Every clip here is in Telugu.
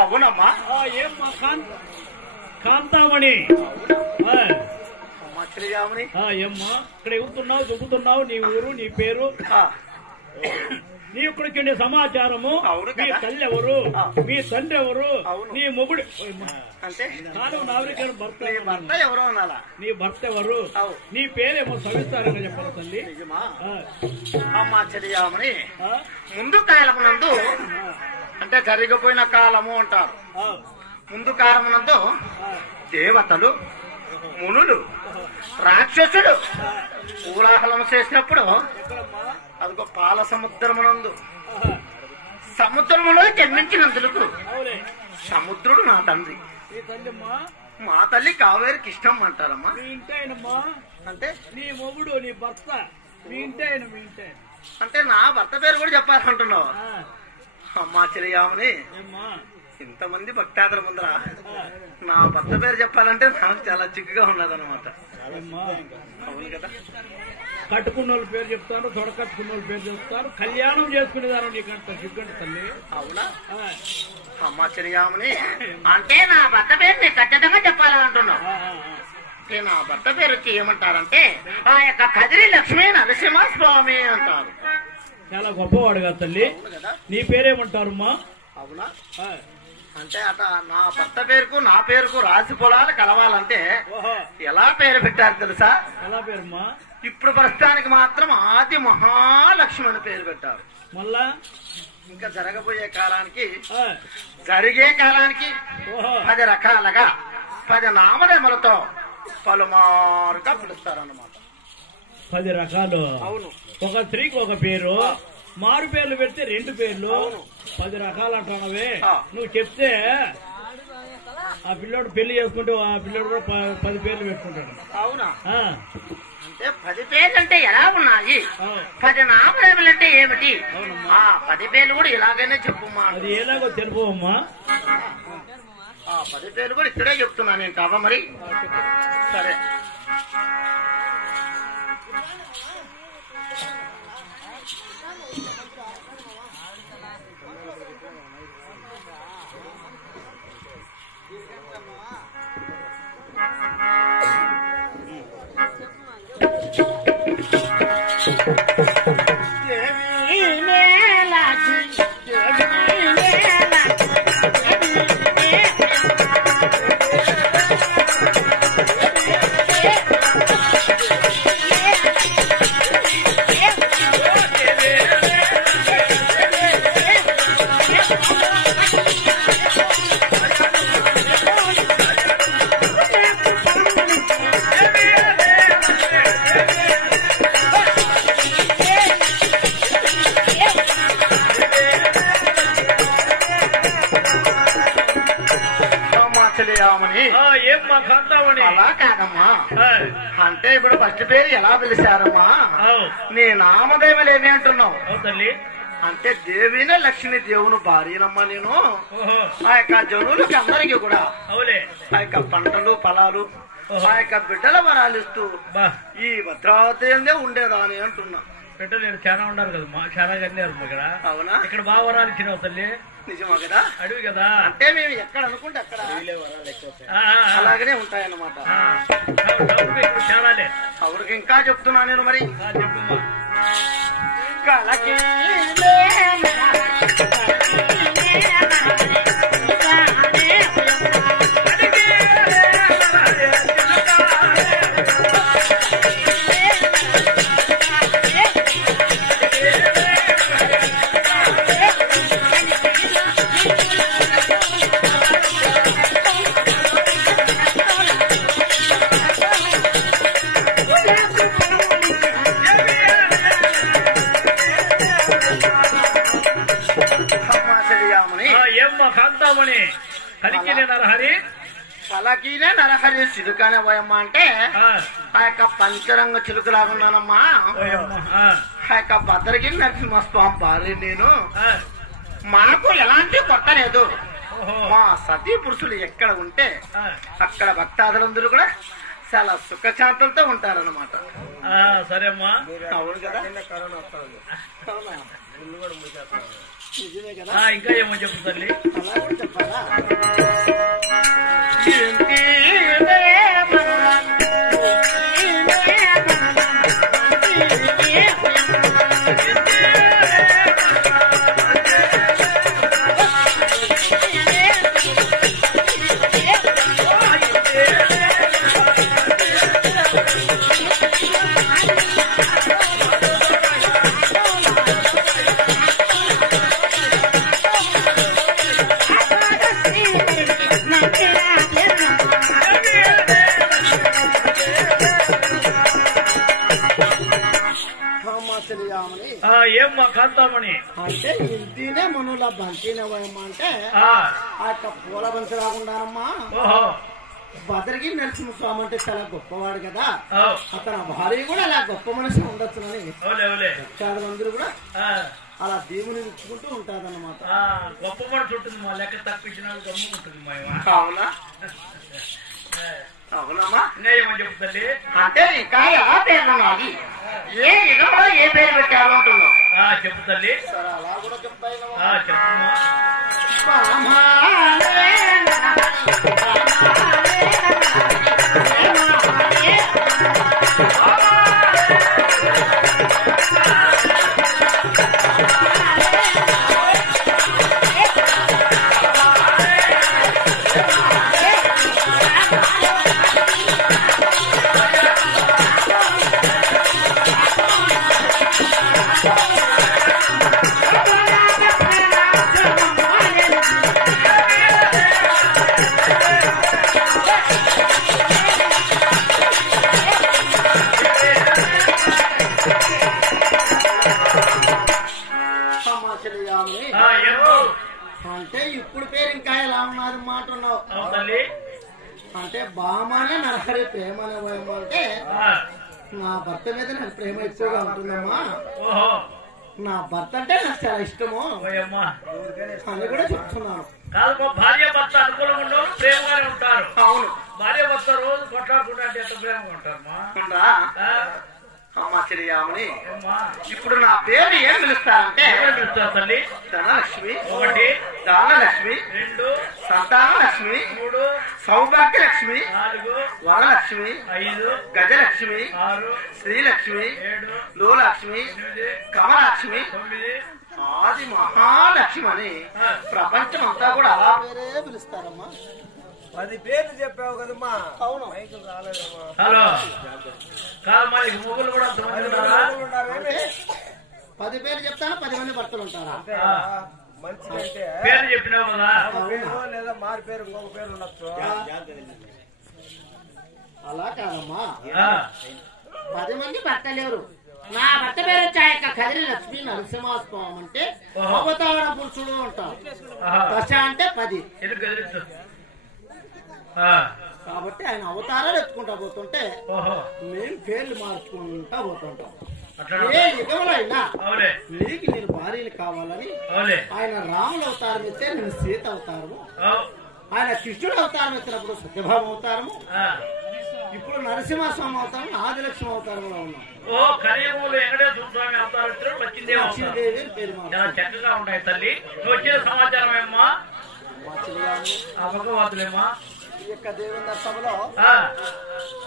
అవునమ్మా. ఏమ్మా కాంతామణి శ్రీరాముని ఏమ్మా ఇక్కడ ఎగుతున్నావు దుబ్బుతున్నావు, నీ ఊరు నీ పేరు నీ ఇక్కడికి సమాచారము, మీ తల్లి ఎవరు, మీ తండ్రి ఎవరు, నీ మొగుడు అంటే భర్త భర్త ఎవరు అనాలా, నీ భర్త ఎవరు, నీ పేరేమో సవిస్తారంగా చెప్పాలి తల్లి. అమ్మా శ్రీరాముని ముందు కాలమునందు అంటే జరిగిపోయిన కాలము అంటారు. ముందు కాలమునందు దేవతలు మునులు రాక్షసుడు కోలాహలం చేసినప్పుడు అదిగో పాల సముద్రమునందు సముద్రములో జన్మించినందుకు సముద్రుడు నా తండ్రి, మా తల్లి కావేరికి ఇష్టం అంటారమ్మా. అంటే నీ మొగుడు నీ భర్త మీ ఇంటి అంటే నా భర్త పేరు కూడా చెప్పాలంటున్నావు. అమ్మా శ్రీరాముని ఇంతమంది భక్తాదుల ముందర నా భర్త పేరు చెప్పాలంటే నాకు చాలా చిక్కుగా ఉన్నదన్నమాట. అవును కదా, కట్టుకున్న వాళ్ళ పేరు చెప్తాను, తొడకట్టుకున్న వాళ్ళ పేరు చెప్తాను, కళ్యాణం చేసుకునేదారు నీకంట చిక్కండి తల్లి. అవునా అమ్మా శ్రీరాముని అంటే నా భర్త పేరు నీకు ఖచ్చితంగా చెప్పాలంటున్నావు. నా భర్త పేరు వచ్చి ఏమంటారంటే ఆ యొక్క కదిరి లక్ష్మీ నరసింహ స్వామి అంటారు. చాలా గొప్పవాడుగా తల్లి. నీ పేరేమంటారమ్మా? అవునా అంటే అట నా భర్త పేరుకు నా పేరుకు రాశి పొలాలు కలవాలంటే ఎలా పేరు పెట్టారు తెలుసా? ఎలా పేరుమ్మా? ఇప్పుడు ప్రస్తుతానికి మాత్రం ఆది మహాలక్ష్మి అని పేరు పెట్టారు. మళ్ళా ఇంకా జరగబోయే కాలానికి జరిగే కాలానికి 10 రకాలుగా 10 నామదేములతో పలుమారుగా పిలుస్తారన్నమాట. 10 రకాలు. అవును. ఒక స్త్రీకి ఒక పేరు, మారు పేర్లు పెడితే 2 పేర్లు, 10 రకాలు అంటున్నావే. నువ్వు చెప్తే ఆ పిల్లోడు పెళ్లి చేసుకుంటే ఆ పిల్లోడు కూడా 10 పేర్లు పెట్టుకుంటాడు. అవునా? అంటే 10 పేర్లు అంటే ఎలా ఉన్నాయి, 10 నామదేములు అంటే ఏమిటి? ఆ 10 పేర్లు కూడా ఇలాగైనా చెప్పుమ్మా. అది ఎలాగో తెలుపమ్మా. 10 పేర్లు కూడా ఇక్కడే చెప్తున్నాను నేను కావా మరి. సరే కాంతామణి. అలా కాదమ్మా, ఆ, అంటే ఇప్పుడు ఫస్ట్ పేరు ఎలా పిలిచారమ్మా? అవు నీ నామదేవులేమి అంటున్నావు? అవు తల్లి. అంటే దేవినే లక్ష్మీ దేవుని భార్యనమ్మా నేను. ఓహో ఆ యొక్క జనులకి అందరికీ కూడా అవులే. ఆ యొక్క పంటలు పొలాలు ఆ యొక్క బిడ్డల వరాలు ఇస్తూ బా ఈ భద్రావతి ఉండేదాని అంటున్నా. బిడ్డలు నేను చాలా ఉన్నారు కదమ్మా, చాలా కన్నారు ఇక్కడ. అవునా? ఇక్కడ బాగా వరాలు ఇచ్చినావు తల్లి. నిజమా కదా? అడివి కదా. అంటే మేము ఎక్కడ అనుకుంటే అక్కడ ఆ, ఆ, ఆ. అలాగనే ఉంటాయన్నమాట. ఆ, డబ్బులు ఇక్కడ చాలాలే. ఆవిడకి ఇంకా చెప్తున్నా నేను మరి. ఆ, చెప్పమ్మా. కలకి ఏమ్మా కాంతామణి కలికినే నరహరి. కలకినే నరహరి చిలుకనే పోయమ్మా అంటే ఆ, ఆ యొక్క పంచరంగ చిలుకలాగున్నానమ్మా. ఓయమ్మా. ఆ, ఆ యొక్క భద్రగిరి నరసింహస్వామి భార్య నేను. ఆ. మాకు ఎలాంటి కొట్టలేదు. ఓహో. మా సతీ పురుషులు ఎక్కడ ఉంటే ఆ, అక్కడ భక్తాదులందరూ కూడా చాలా సుఖశాంతులతో ఉంటారన్నమాట. ఆ, సరే అమ్మా. అవును కదా? అవునా? నిజమే కదా? ఆ, ఇంకా ఏమో చెప్పు తల్లి. అలా కూడా చెప్పాలా? ఆ, ఏమ్మా కాంతామణి. అంటే ఇంటినే మనుల బంతినవమ్మా అంటే ఆ, ఆ యొక్క పూల బంతి రాకుండానమ్మా. ఓహో. భద్రగిరి నరసింహస్వామి అంటే చాలా గొప్పవాడు కదా. ఓ, అతని భార్య కూడా అలా గొప్ప మనసు ఉండొచ్చునని అవులే అవులే. చాలా మంది కూడా ఆ, అలా దేవుని ఇచ్చుకుంటూ ఉంటారన్నమాట. ఆ, గొప్ప మనసు ఉంటుంది మా లెక్క తప్పించిన గమ్ముకుంటుంది మా ఏమా. అవునా? అవునమ్మా. ఇంకా ఏమో చెప్పు తల్లి. అంటే ఇంకా ఎలా పేరు నాది, ఏ యుగంలో ఏ పేరు పెట్టారు అంటున్నావు. ఆ, చెప్పు తల్లి. సరే అలా కూడా చెప్తాను. ఆ, చెప్పమ్మా. ఆ, ఏమో. అంటే ఇప్పుడు పేరు ఇంకా ఎలా ఉన్నది మాట ఉన్నావు. అవును తల్లి. అంటే బామానే నరహరి ప్రేమ అనేవేమో అంటే ఆ, నా భర్త మీద నాకు ప్రేమ ఎక్కువగా ఉంటుందమ్మా. ఓహో. నా భర్త అంటే నాకు చాలా ఇష్టము ఓయమ్మా. అని కూడా చెప్తున్నాను. కాదు, భార్య భర్త అనుకూలంగా ఉండవు, ప్రేమగానే ఉంటారు. అవును. భార్య భర్త రోజు కొట్లాడుకుంటా అంటే ఎంత ప్రేమగా ఉంటారమ్మా. ఉందా ఆ, అమ్మా శ్రీయాముని? ఏమ్మా. ఇప్పుడు నా పేరు ఏం పిలుస్తారంటే ఎవరు పిలుస్తారు తల్లి? ధనలక్ష్మి, ఒకటి, దానలక్ష్మి, రెండు, సంతానలక్ష్మి, మూడు, సౌభాగ్యలక్ష్మి, నాలుగు, వరలక్ష్మి, ఐదు, గజలక్ష్మి, ఆరు, శ్రీలక్ష్మి, ఏడు, లోలక్ష్మి, ఎనిమిది, కమలక్ష్మి, తొమ్మిది, ఆది మహాలక్ష్మి అని ప్రపంచం అంతా కూడా అలా పేరే పిలుస్తారమ్మా. 10 పేర్లు చెప్పావు కదమ్మా. అవును. మైకులు రాలేదమ్మా. హలో. కాదు, మరి మొగులు కూడా అంతమంది ఉన్నారా? ఉన్నారేమి? 10 పేర్లు చెప్తాను, 10 మంది భర్తలు ఉంటారా? అంతే కదా. మంచిదంటే పేరు చెప్పినావు కదా. ఒక పేరు లేదా మారి పేరు ఇంకొక పేరు ఉండొచ్చు. అలా కాదమ్మా, ఆ, 10 మంది భర్తలేరు. నా భర్త పేరు వచ్చాక కదిరి లక్ష్మీ నరసింహస్వామి అంటే అవతార పురుషుడు అంటారు. ఆహా. దశ అంటే 10. ఎందుకు ఎదురు? కాబట్టి ఆయన అవతారాలు ఎత్తుకుంటా పోతుంటే ఓహో మేము పేర్లు మార్చుకుంటా పోతుంటాం. అట్లా ఏ యుగంలో అయినా అవులే నీకు నేను భార్యలు కావాలని అవులే ఆయన రాముల అవతారం ఎత్తే నేను సీత అవతారము, ఓ, ఆయన కృష్ణుడు అవతారం ఎత్తినప్పుడు సత్యభామ అవతారము, ఆ. ఇప్పుడు నరసింహస్వామి అవతారం ఆదిలక్ష్మి అవతారంలో ఉన్నాం. ఓ కలియుగంలో వెంకటేశ్వర స్వామి అవతారం వచ్చిందే లక్ష్మీదేవి అని పేరు చాలా చక్కగా ఉంటాయి తల్లి. నువ్వు వచ్చిన సమాచారం ఏమ్మా? మార్చాలి. ఆ భగవతులేమ్మా ఈ యొక్క దేవుని సభలో ఆ,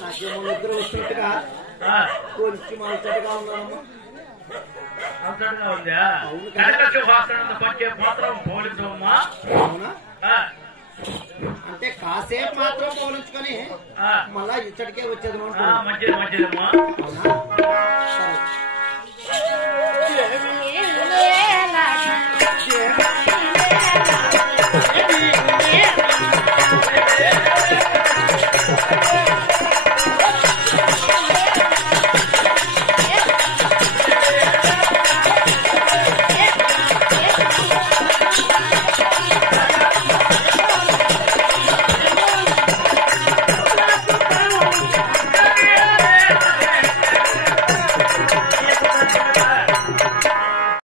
నాకేమో నిద్ర వస్తున్నట్టుగా ఆ. కొంచెం అలసటగా ఉన్నానమ్మా. అవసరంగా ఉందా? కనక సింహాసనం పంచే మాత్రం పోలించమ్మా. అవునా? అంటే కాసేపు మాత్రం పోలించుకొని మళ్ళా ఇచ్చడికే వచ్చేది మంచిది మంచిదమ్మా. అవునా? సరే